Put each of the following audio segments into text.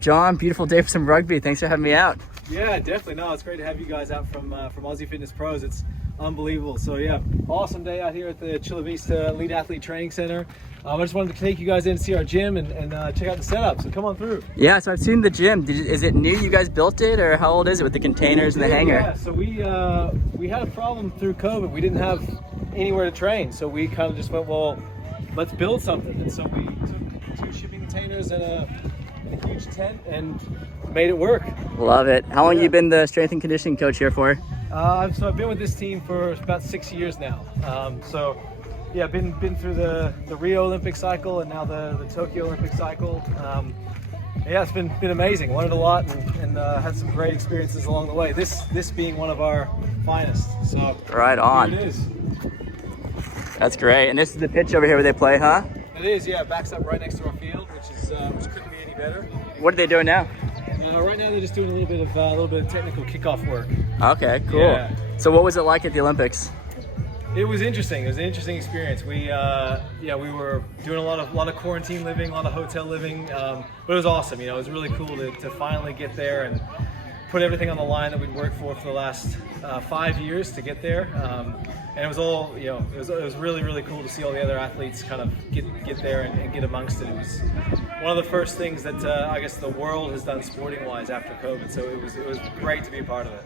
John, beautiful day for some rugby. Thanks for having me out. Yeah, definitely. No, it's great to have you guys out from Aussie Fitness Pros. It's unbelievable. So yeah, awesome day out here at the Chula Vista Elite Athlete Training Center. I just wanted to take you guys in to see our gym and check out the setup. So come on through. Yeah, so I've seen the gym. Is it new? You guys built it, or how old is it with the containers and the hangar? Yeah, so we had a problem through COVID. We didn't have anywhere to train, so we kind of just went, well, let's build something. And so we took 2 shipping containers and a huge tent and made it work. Love it. How long have you been the strength and conditioning coach here for? So I've been with this team for about 6 years now. So yeah, been through the Rio Olympic cycle and now the Tokyo Olympic cycle. Yeah, it's been amazing. Learned a lot and had some great experiences along the way. This being one of our finest. So right on. Here it is. That's great. And this is the pitch over here where they play, huh? It is. Yeah, backs up right next to our field, which couldn't be any better. What are they doing now? Right now they're just doing a little bit of technical kickoff work. Okay, cool. Yeah. So what was it like at the Olympics? It was interesting. It was an interesting experience. We were doing a lot of quarantine living, a lot of hotel living, but it was awesome. It was really cool to finally get there and put everything on the line that we'd worked for the last 5 years to get there. And it was all, it was really, really cool to see all the other athletes kind of get there and get amongst it. It was one of the first things that I guess the world has done sporting-wise after COVID. So it was great to be a part of it.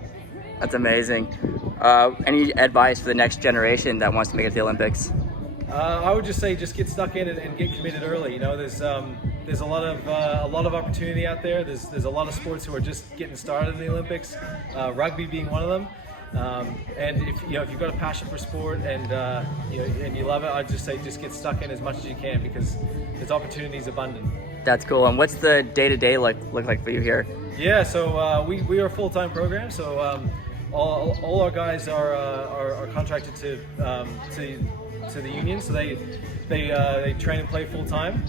That's amazing. Any advice for the next generation that wants to make it to the Olympics? I would just say just get stuck in and get committed early. There's a lot of opportunity out there. There's a lot of sports who are just getting started in the Olympics. Rugby being one of them. And if you've got a passion for sport and you love it, I'd just say just get stuck in as much as you can because there's opportunities abundant. That's cool. And what's the day-to-day look like for you here? Yeah, so we are a full-time program. So all our guys are contracted to the union, so they train and play full-time.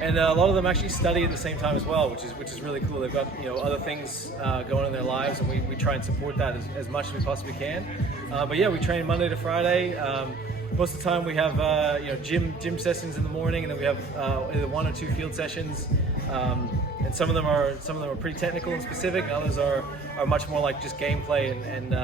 And a lot of them actually study at the same time as well, which is really cool. They've got other things going on in their lives, and we try and support that as much as we possibly can. But yeah, we train Monday to Friday. Most of the time we have gym sessions in the morning, and then we have either 1 or 2 field sessions. And some of them are pretty technical and specific, and others are much more like just gameplay and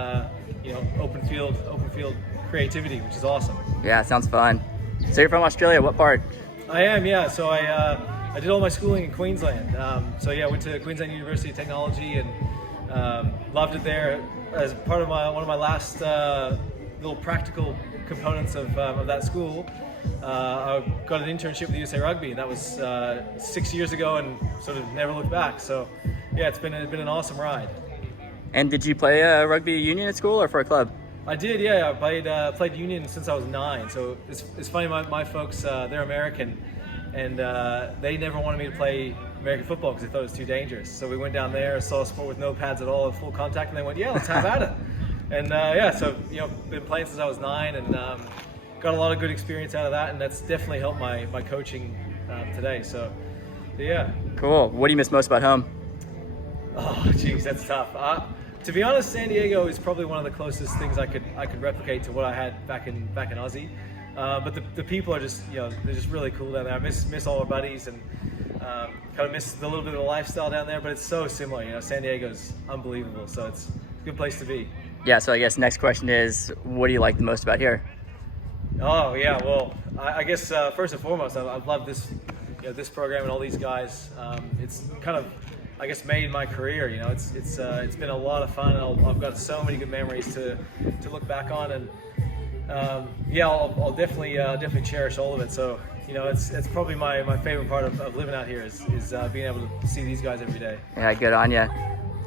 open field creativity, which is awesome. Yeah, sounds fun. So you're from Australia? What part? I am, yeah. So I did all my schooling in Queensland. So yeah, I went to Queensland University of Technology and loved it there. As part of one of my last little practical components of that school, I got an internship with USA Rugby, and that was 6 years ago, and sort of never looked back. So yeah, it's been an awesome ride. And did you play rugby union at school or for a club? I did, yeah. I played union since I was 9. So it's funny. My folks, they're American, and they never wanted me to play American football because they thought it was too dangerous. So we went down there, saw a sport with no pads at all, full contact, and they went, "Yeah, let's have at it." And yeah, so been playing since I was 9, and got a lot of good experience out of that, and that's definitely helped my coaching today. So yeah. Cool. What do you miss most about home? Oh, geez, that's tough. To be honest, San Diego is probably one of the closest things I could replicate to what I had back in Aussie. But the people are just they're just really cool down there. I miss all our buddies and kind of miss the little bit of the lifestyle down there. But it's so similar. San Diego's unbelievable, so it's a good place to be. Yeah. So I guess next question is, what do you like the most about here? Oh yeah. Well, I guess first and foremost, I've loved this program and all these guys. It's kind of, I guess, made my career. It's been a lot of fun, and I've got so many good memories to look back on, and yeah, I'll definitely cherish all of it. So it's probably my favorite part of living out here is being able to see these guys every day. Yeah, good on you.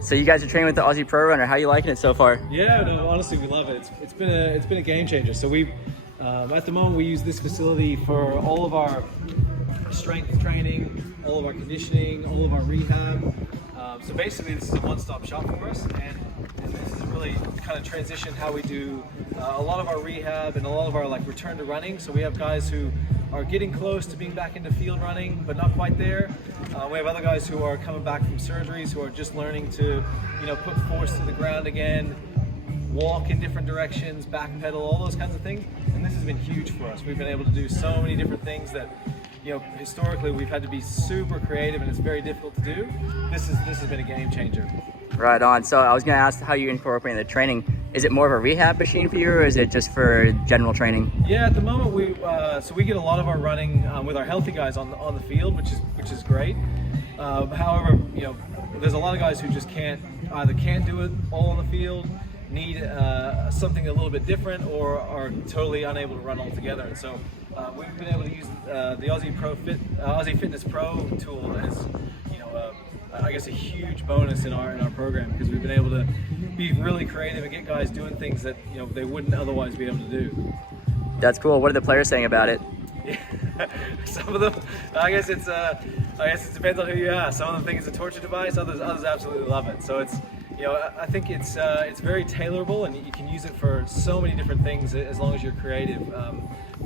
So you guys are training with the Aussie Pro Runner. How are you liking it so far? Yeah, no, honestly, we love it. It's been a game changer. So we at the moment we use this facility for all of our strength training, all of our conditioning, all of our rehab. So basically this is a one-stop shop for us, and this is really kind of transition how we do a lot of our rehab and a lot of our return to running. So we have guys who are getting close to being back into field running, but not quite there. We have other guys who are coming back from surgeries who are just learning to, put force to the ground again, walk in different directions, backpedal, all those kinds of things. And this has been huge for us. We've been able to do so many different things that you know, historically we've had to be super creative and it's very difficult to do. This has been a game changer. Right on. So I was going to ask how you incorporate the training. Is it more of a rehab machine for you, or is it just for general training? Yeah, at the moment we get a lot of our running with our healthy guys on the field, which is great. However, you know, there's a lot of guys who just can't do it all on the field, need something a little bit different, or are totally unable to run altogether. And so we've been able to use the Aussie Fitness Pro tool as, you know, I guess a huge bonus in our program, because we've been able to be really creative and get guys doing things that, you know, they wouldn't otherwise be able to do. That's cool. What are the players saying about it? Yeah. Some of them, I guess it depends on who you ask. Some of them think it's a torture device. Others absolutely love it. So it's, you know, I think it's very tailorable, and you can use it for so many different things as long as you're creative.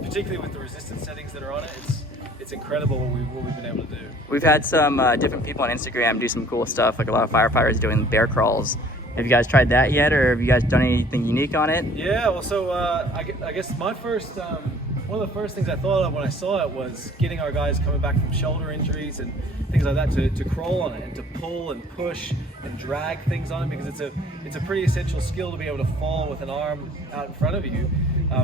Particularly with the resistance settings that are on it, it's incredible what we've been able to do. We've had some different people on Instagram do some cool stuff, like a lot of firefighters doing bear crawls. Have you guys tried that yet, or have you guys done anything unique on it? Yeah, well, so I guess my first, one of the first things I thought of when I saw it was getting our guys coming back from shoulder injuries and things like that to crawl on it and to pull and push and drag things on it, because it's a pretty essential skill to be able to fall with an arm out in front of you.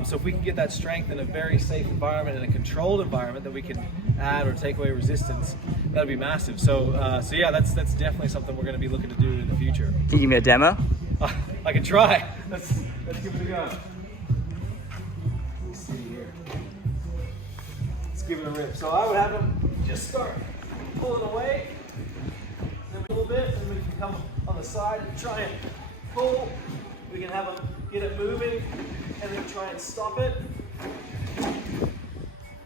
So if we can get that strength in a very safe environment, in a controlled environment, that we can add or take away resistance, that'd be massive. So yeah, that's definitely something we're going to be looking to do in the future. Can you give me a demo? I can try. Let's give it a go. Let's see here. Let's give it a rip. So I would have them just start pulling away, then a little bit, and we can come on the side and try and pull. We can have them get it moving, and then try and stop it.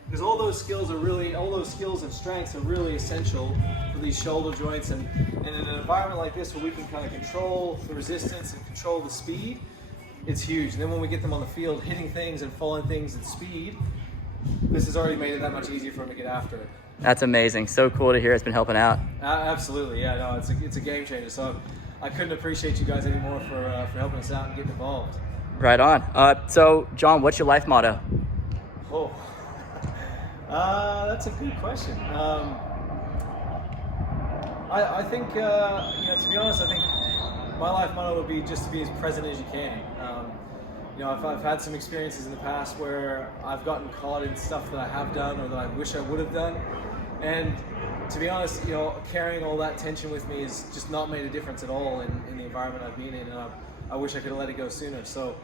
Because all those skills and strengths are really essential for these shoulder joints, and in an environment like this where we can kind of control the resistance and control the speed, it's huge. And then when we get them on the field hitting things and falling things at speed, this has already made it that much easier for them to get after it. That's amazing. So cool to hear it's been helping out. Absolutely, yeah, no, it's a game changer. So I couldn't appreciate you guys anymore for helping us out and getting involved. Right on. So John, what's your life motto? Oh, that's a good question. I think, you know, to be honest, I think my life motto would be just to be as present as you can. You know, I've had some experiences in the past where I've gotten caught in stuff that I have done or that I wish I would have done. And to be honest, you know, carrying all that tension with me has just not made a difference at all in the environment I've been in, and I wish I could have let it go sooner. So,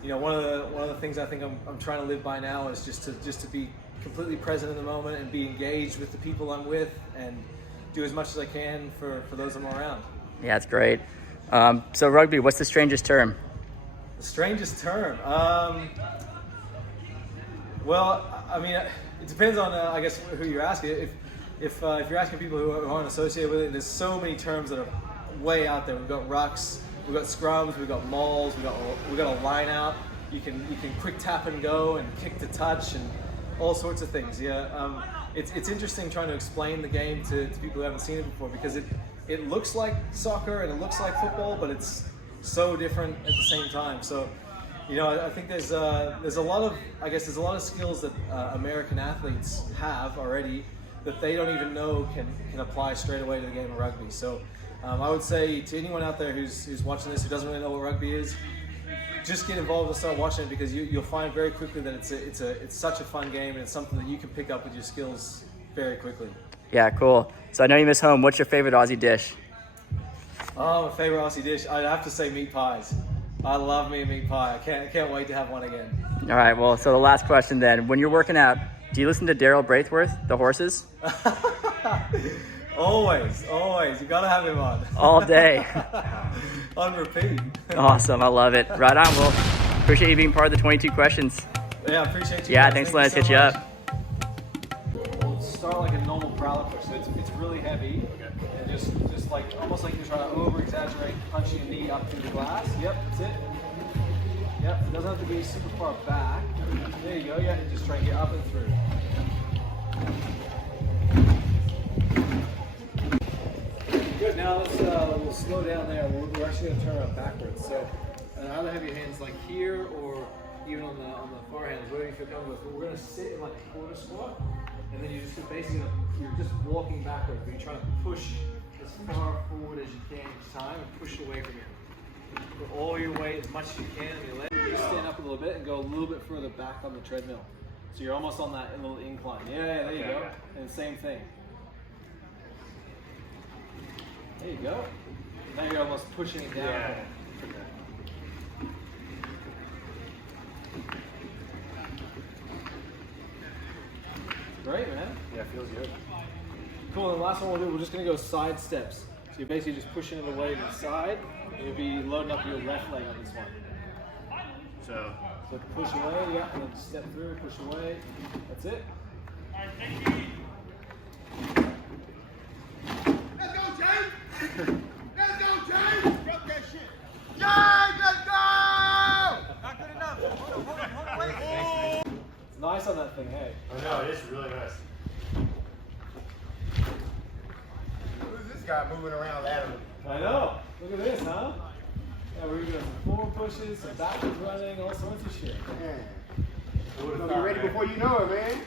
you know, one of the things I think I'm trying to live by now is just to be completely present in the moment and be engaged with the people I'm with and do as much as I can for those I'm around. Yeah, that's great. So rugby, what's the strangest term? The strangest term? Well, I mean, it depends on, I guess, who you're asking. If you're asking people who aren't associated with it, there's so many terms that are way out there. We've got rucks, we've got scrums, we've got mauls, we've got a line out. You can quick tap and go and kick to touch and all sorts of things. Yeah, it's interesting trying to explain the game to people who haven't seen it before, because it looks like soccer and it looks like football, but it's so different at the same time. So, you know, I think there's a lot of skills that American athletes have already that they don't even know can apply straight away to the game of rugby. So I would say to anyone out there who's watching this who doesn't really know what rugby is, just get involved and start watching it, because you'll find very quickly that it's such a fun game, and it's something that you can pick up with your skills very quickly. Yeah, cool. So I know you miss home. What's your favorite Aussie dish? Oh, my favorite Aussie dish? I'd have to say meat pies. I love me a meat pie. I can't wait to have one again. All right, well, so the last question then. When you're working out, do you listen to Daryl Braithwaite, the horses? Always. You gotta have him on. All day. On repeat. Awesome, I love it. Right on, well, appreciate you being part of the 22 questions. Yeah, I appreciate you. Yeah, guys. thanks for letting us hit you up. We'll start like a normal prowler push, so it's really heavy. Okay. And just like, almost like you're trying to over-exaggerate, punching your knee up through the glass. Yep, that's it. Yep, it doesn't have to be super far back. There you go, yeah, and just try and get up and through. Good, now we'll slow down there. We're actually going to turn around backwards. So either have your hands like here or even on the forehands, whatever you feel comfortable with. But we're going to sit in like a quarter squat. and then you're just basically you're just walking backwards, but you're trying to push as far forward as you can each time and push away from you. Put all your weight as much as you can on your leg. You stand up a little bit and go a little bit further back on the treadmill. So you're almost on that little incline. Yeah, there you go. And same thing. There you go. Now you're almost pushing it down. Yeah. Great, man. Yeah, feels good. Cool, and the last one we'll do, we're just going to go side steps. So you're basically just pushing it away to the side, and you'll be loading up your left leg on this one. So Push away, yeah, and then step through, push away. That's it. Let's go, James! Let's go, James! Drop that shit! James, let's go! Not good enough. Hold on, wait. It's nice on that thing, hey. I know, it is really nice. Who's this guy moving around laterally? I know. Look at this, huh? Yeah, we're doing some forward pushes, some backwards running, all sorts of shit. Man. You'll be ready before you know it, man.